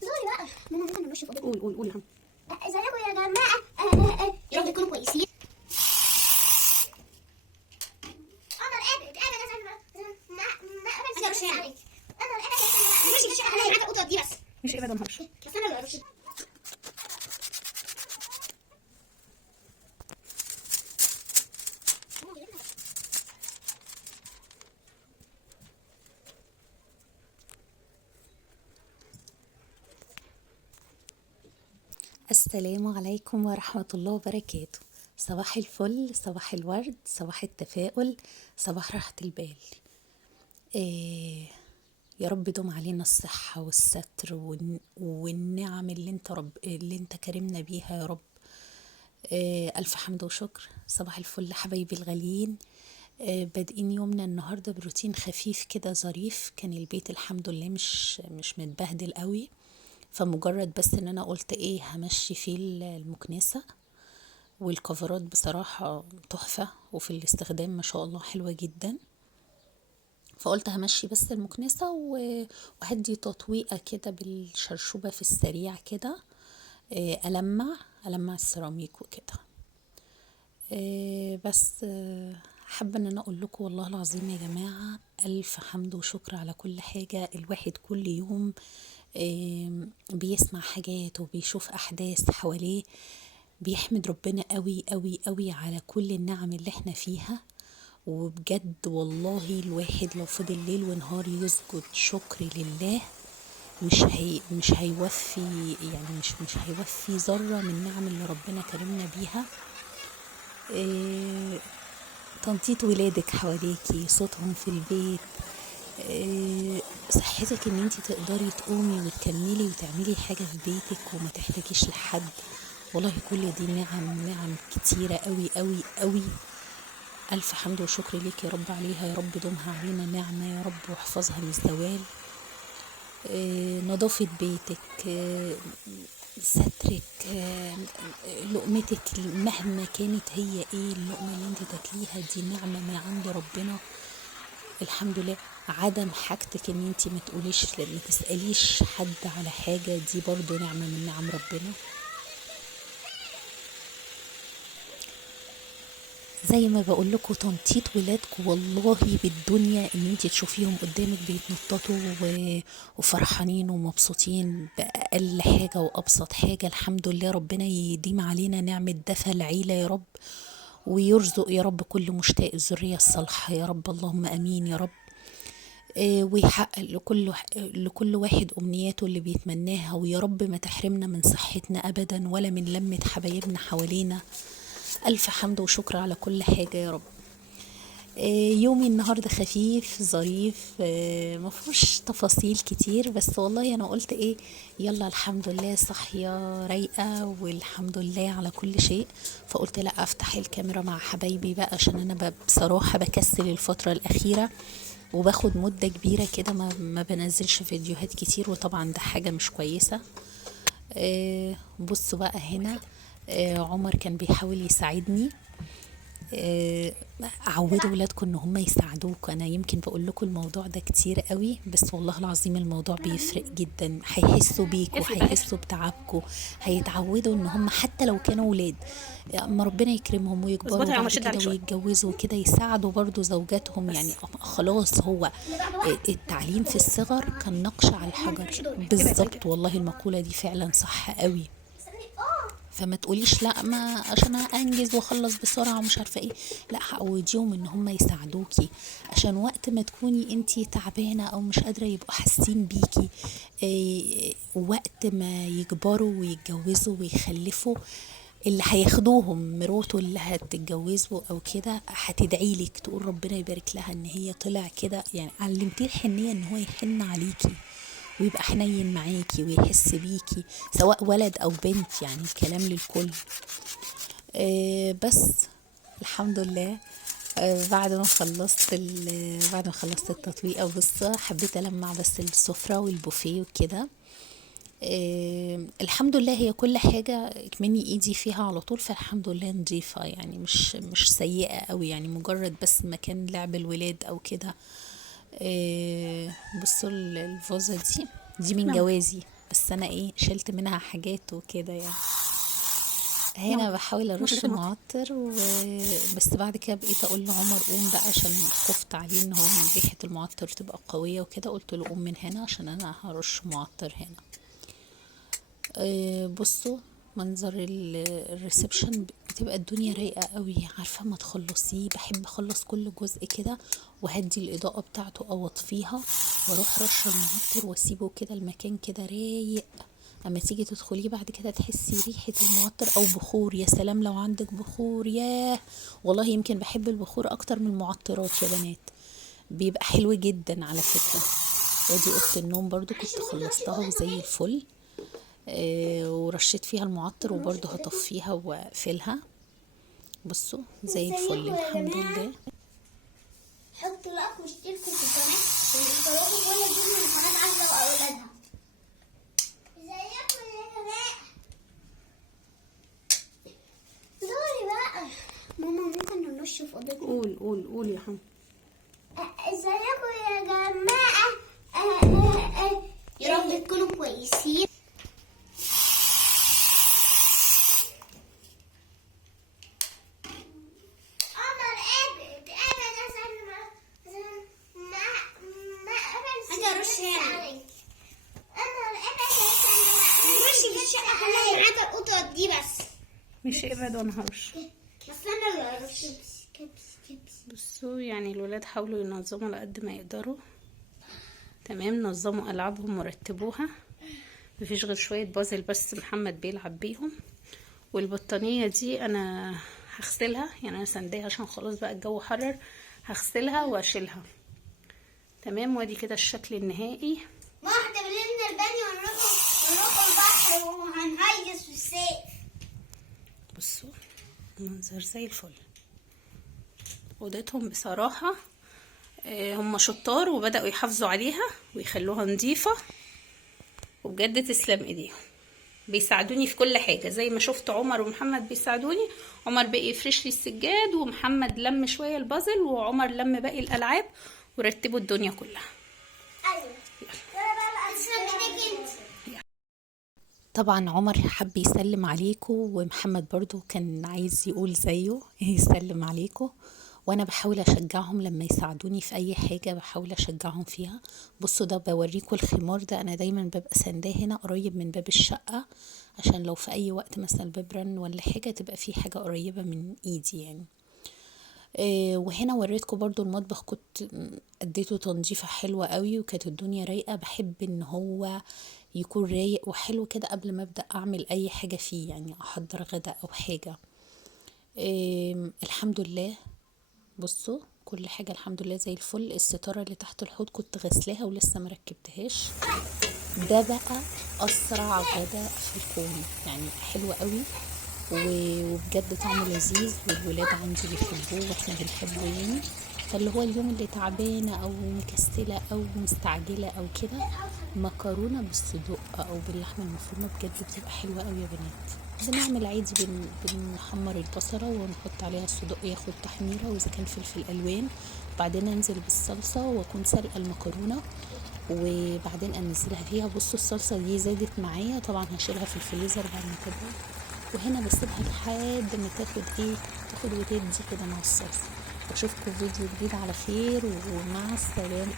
قول يا محمد. ازيكم يا جماعه، يا رب تكونوا كويسين. مش ابدا هرش. السلام عليكم ورحمة الله وبركاته. صباح الفل، صباح الورد، صباح التفاؤل، صباح راحة البال. يا رب دوم علينا الصحة والستر والنعم اللي انت كرمنا بيها يا رب. ألف حمد وشكر. صباح الفل حبايبي الغاليين. بادئين يومنا النهاردة بروتين خفيف كده ظريف. كان البيت الحمد لله مش متبهدل قوي، فمجرد بس ان انا قلت همشي فيه المكنسة، والكفرات بصراحة تحفة وفي الاستخدام ما شاء الله حلوة جدا، فقلت همشي بس المكنسة وهدي تطويقة كده بالشرشوبة في السريع كده. ألمع السيراميك وكده. بس حابة ان انا اقول لكم والله العظيم يا جماعة الف حمد وشكر على كل حاجة. الواحد كل يوم بيسمع حاجات وبيشوف احداث حواليه، بيحمد ربنا قوي قوي قوي على كل النعم اللي احنا فيها. وبجد والله الواحد لو فضل ليل ونهار يسجد شكر لله مش هيوفي، يعني مش هيوفي ذرة من النعم اللي ربنا كرمنا بيها. تنطيط ولادك حواليكي، صوتهم في البيت، صحتك ان انتي تقدري تقومي وتكملي وتعملي حاجة في بيتك وما تحتاجيش لحد. والله كل دي نعم كتيرة قوي قوي قوي. ألف حمد وشكر ليك يا رب عليها. يا رب دومها علينا نعمة يا رب، واحفظها من الزوال. نظافة بيتك، سترك، لقمتك مهما كانت هي اللقمة اللي انت تاكليها دي نعمة من عند ربنا الحمد لله. عدم حاجتك ان انت ما تسأليش حد على حاجة دي برضو نعمة من نعم ربنا. زي ما بقول لكم تنطيط ولادكم والله بالدنيا ان انت تشوفيهم قدامك بيتنططوا وفرحانين ومبسوطين باقل حاجه وابسط حاجه. الحمد لله ربنا يديم علينا نعمه دفى العيله يا رب، ويرزق يا رب كل مشتاق الذريه الصالحه يا رب، اللهم امين يا رب. ويحقق لكل واحد امنياته اللي بيتمناها، ويا رب ما تحرمنا من صحتنا ابدا ولا من لمة حبايبنا حوالينا. ألف حمد وشكر على كل حاجة يا رب. يومي النهاردة خفيف ظريف، مفهوش تفاصيل كتير، بس والله أنا قلت يلا الحمد لله صحية رايقة والحمد لله على كل شيء. فقلت لا أفتح الكاميرا مع حبايبي بقى، عشان أنا بصراحة بكسل الفترة الأخيرة وباخد مدة كبيرة كده ما بنزلش فيديوهات كتير، وطبعا ده حاجة مش كويسة. بصوا بقى هنا، عمر كان بيحاول يساعدني. عودوا ولادكم ان هم يساعدوك. انا يمكن بقول لكم الموضوع ده كتير قوي، بس والله العظيم الموضوع بيفرق جدا. هيحسوا بيكوا، هيحسوا بتعبكوا، هيتعودوا ان هم حتى لو كانوا ولاد اما ربنا يكرمهم ويكبروا بعد كده ويتجوزوا كده يساعدوا برضو زوجاتهم. يعني خلاص هو التعليم في الصغر كان نقش على الحجر بالظبط. والله المقولة دي فعلا صح قوي. فما تقوليش لا ما عشان انجز واخلص بسرعه ومش عارفه لا، عوديهم ان هم يساعدوكي، عشان وقت ما تكوني انتي تعبانه او مش قادره يبقوا حاسين بيكي. وقت ما يكبروا ويتجوزوا ويخلفوا، اللي هياخدوهم مراته اللي هتتجوزوا او كده هتدعي لك تقول ربنا يبارك لها ان هي طلع كده. يعني علمتيه الحنيه ان هو يحن عليكي ويبقى حنين معاكي ويحس بيكي، سواء ولد او بنت، يعني الكلام للكل. بس الحمد لله. بعد ما خلصت التطويقه بص حبيت المع بس السفره والبوفيه وكده. الحمد لله هي كل حاجه كمني ايدي فيها على طول، فالحمد لله نظيفه، يعني مش سيئه قوي، يعني مجرد بس مكان لعب الولاد او كده بصوا الفازة دي من جوازي، بس انا ايه شلت منها حاجات وكده يعني. هنا بحاول ارش معطر بس بعد كده بقيت اقول لعمر قوم بقى، عشان خفت عليه ان هو من ريحة المعطر تبقى قوية وكده. قلت له قوم من هنا عشان انا هرش معطر هنا. بصوا منظر الريسبشن، بتبقى الدنيا رايقة قوي. عارفة ما تخلصيه، بحب اخلص كل جزء كده وهدي الاضاءة بتاعته او اطفيها واروح رش المعطر واسيبه كده المكان كده رايق. اما تيجي تدخليه بعد كده تحسي ريحة المعطر او بخور. يا سلام لو عندك بخور، ياه والله يمكن بحب البخور اكتر من المعطرات يا بنات، بيبقى حلو جدا على فكرة. ودي اوضة النوم برضو كنت خلصتها وزي الفل. ورشيت فيها المعطر وبرضو هطفيها واقفلها. بصوا زي الفل الحمد لله. حطوا لايك واشتركوا في القناة وتروحوا كل فيديو من قناة عزة وأولادها. ازيكم يا جماعة؟ دوري بقى. ماما ممكن نرش في أوضتنا؟ قول يا حمد. ازيكم يا جماعة؟ يا رب تكونوا كويسين. دي بس مش ابعد وانا هرش. بس انا اللي هرش. بصوا يعني الولاد حاولوا ينظموا على قد ما يقدروا. تمام، نظموا العابهم ورتبوها. مفيش غير شويه بازل بس محمد بيلعب بيهم. والبطانيه دي انا هغسلها، يعني انا سنداها عشان خلاص بقى الجو حرر، هغسلها واشيلها. تمام، وادي كده الشكل النهائي. ما احنا بنلم البانيو ونروح البحر وهنهيص في الصيف. بصوا منظر زي الفل. اوضتهم بصراحة هم شطار وبدأوا يحافظوا عليها ويخلوها نظيفة، وبجد تسلم ايديهم. بيساعدوني في كل حاجة زي ما شفت عمر ومحمد بيساعدوني. عمر بقى يفرش لي السجاد، ومحمد لم شوية البازل، وعمر لم باقي الألعاب، ورتبوا الدنيا كلها. ايوه تسلم ايديك انت. طبعا عمر حب يسلم عليكم، ومحمد برضو كان عايز يقول زيه يسلم عليكم. وانا بحاول اشجعهم لما يساعدوني في اي حاجة، بحاول اشجعهم فيها. بصوا ده بوريكم الخمار ده، انا دايما ببقى سنداه هنا قريب من باب الشقة، عشان لو في اي وقت مثلا الباب رن ولا حاجة تبقى في حاجة قريبة من ايدي يعني. وهنا وريتكم برضو المطبخ، كنت اديته تنظيفة حلوة قوي وكانت الدنيا رايقة. بحب ان هو يكون رايق وحلو كده قبل ما ابدأ اعمل اي حاجة فيه، يعني احضر غدا او حاجة. الحمد لله. بصوا كل حاجة الحمد لله زي الفل. الستارة اللي تحت الحوض كنت غسلاها ولسه مركبتهاش. ده بقى اسرع غدا في الكون، يعني حلو قوي وبجد طعمه لذيذ، والولاد عندي بيحبوه واحنا بنحبه يعني. فاللي هو اليوم اللي تعبانة او مكسلة او مستعجلة او كده، مكرونة بالصدق او باللحمة المفرومة بجد بتبقى حلوة قوي يا بنات. بنعمل عادي، بنحمر البصلة ونحط عليها الصدق ياخد تحميرة، واذا كان فلفل الوان، وبعدين انزل بالصلصة واكون سلقة المكرونة وبعدين انزلها فيها. بصوا الصلصة دي زادت معايا، طبعا هشيلها في الفريزر بعد ما تبرد، وهنا بسيبها لحد ما تاخد وتدي كده مع الصلصة. واشوفكم فيديو جديد على خير، ومع السلامة.